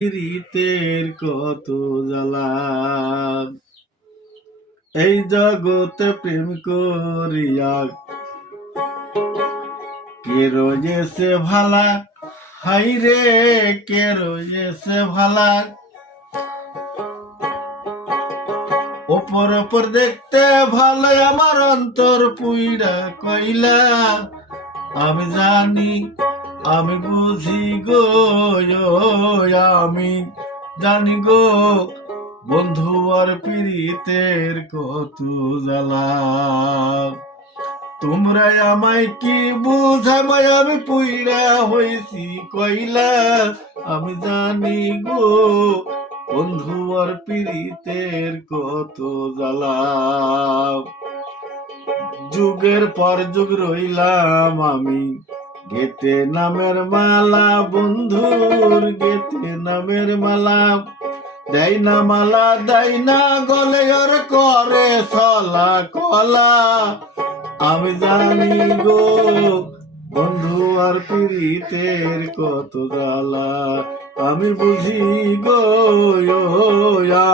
পীড়িতের কত জ্বালা। এই জগতে প্রেম করিয়া কে রয়েছে ভালা, হাই রে কে রয়েছে ভালা। ওপর ওপর দেখতে ভালো, আমার অন্তর পুইরা কইলা। আমি জানি আমি বুঝি গো, আমি জানি গো, বন্ধু আর পীড়িতের কত জ্বালা। তোমরা আমায় কি বুঝাবে, আমি পুইরা হইছি কইলা। আমি জানি গো, বন্ধু আর পীড়িতের কত জ্বালা। যুগের পর যুগ রইলাম আমি গেতে নামের মালা, বন্ধুর গেতে নামের মালা। দেয় না মালা দেয় না গলে, ওর করে সলা কলা। আমি জানি গো, বন্ধু আর পীড়িতের কত জ্বালা। আমি বুঝি গো,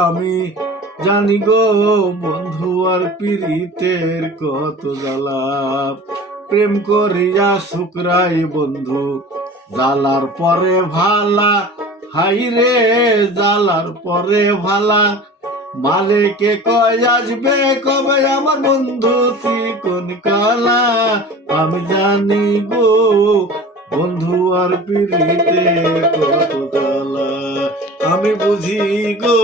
আমি জানি গো, বন্ধু আর পীড়িতের কত জ্বালা। প্রেম করিয়া শুকরাই বন্ধু, জ্বালার পরে ভালা, হাই রে জ্বালার পরে ভালা। মালিকে কয় আসবে কবে আমার বন্ধু চিকন কালা। আমি জানি গো, বন্ধু আর পীড়িতের কত জ্বালা। আমি বুঝি গো।